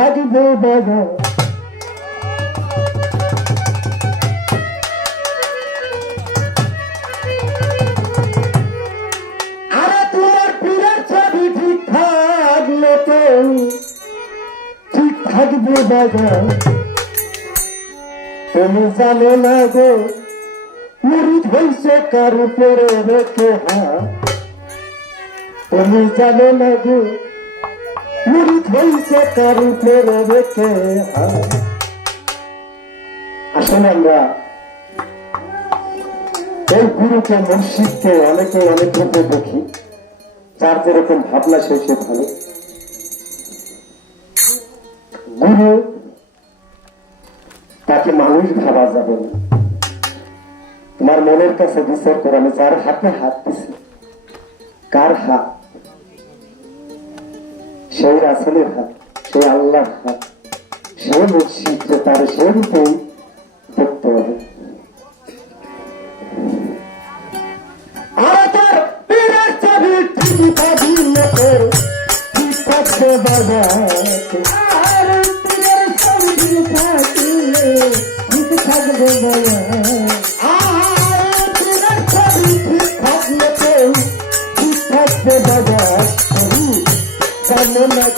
থাকবে ছবি ঠিক থাকবে বাবা। তুমি জানো না গো মুড়ি হইছে কার উপরে রেখে হাত তুমি জানো না গো মুড়ি হইছে কার উপরে রেখে আসলে আমরা। এই গুরুকে মুর্শিদকে অনেকে অনেক রূপে দেখি। যার যেরকম ভাবনা, সে সে ভালো। গুরু, তাকে মানুষ ভাবা যাবে না। তোমার মনের কাছে বিচার করে, আমি যার হাতে হাত দিছি, কার হাত? সেই রাসেলের হাত, সেই আল্লাহর হাত, সেই মুর্শিদ যে তার সেই রূপেই দেখতে হবে বাবা আর থাকবে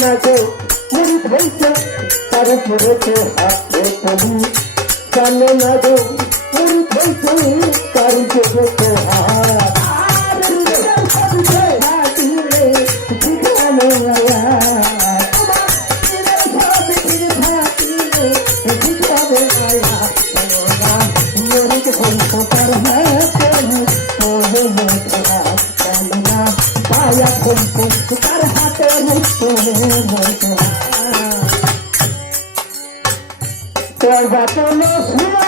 না গো মুড়ি ধরছে তার তো হাতে তুমি জানো না গো মুড়ি ধরছে তার তো হাত পায়া ধরছে তার হাতে ওহে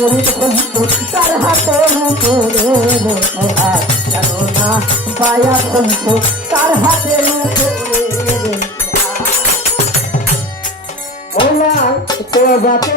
তুমি তো হাত জানো না তার পায়া সন্তু তার হাতে ওলা তো বাতে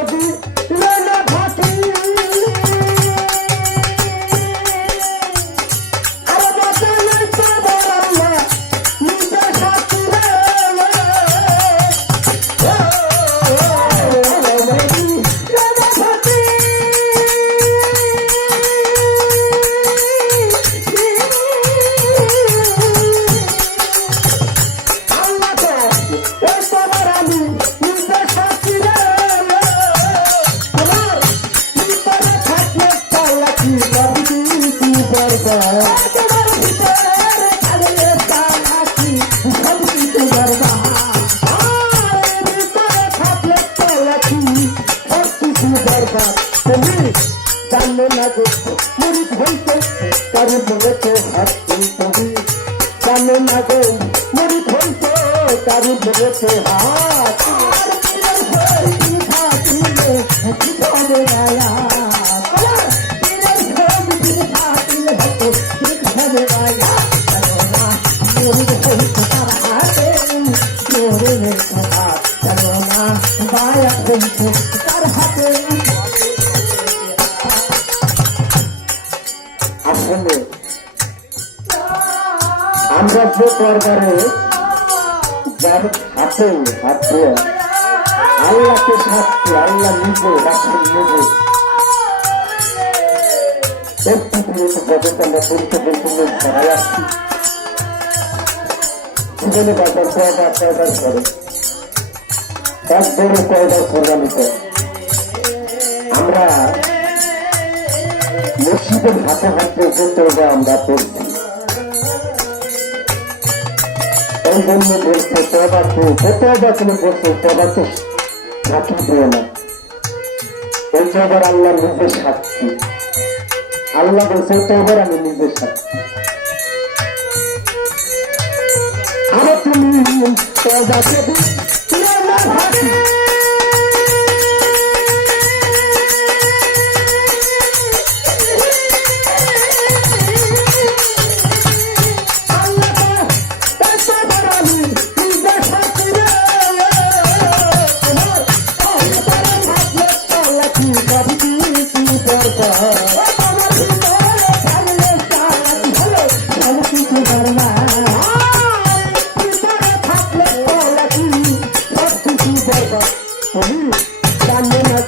না গো মুড়ি ধরতে কারও বলেছে হাত তুমি জানো না গো মুড়ি ধরতে কারও বলেছে আসলে আমরা যে দরবারে যার হাতে হাতে আল্লাহকে সাক্ষী আল্লাহ নিজে রাখেন, নিজে। এই পৃথিবীতে জগৎ আমরা পরিচয় পরিপূর্ণ করে? করে? আমরা মসজিদের হাতে হাত পর্যন্ত এটা আমরা পড়ছি। এই জন্য বলছে তবা তো যতবা তুমি বলছো তবা তো সাক্ষী দিও না। এই তবার আল্লাহ নিজের সাক্ষী। আল্লাহ বলছে তবার আমি নিজের সাক্ষী। আরে তুমি তবা তুমি আমার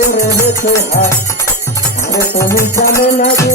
কার রেখে হাত আরে তুমি জানো না গো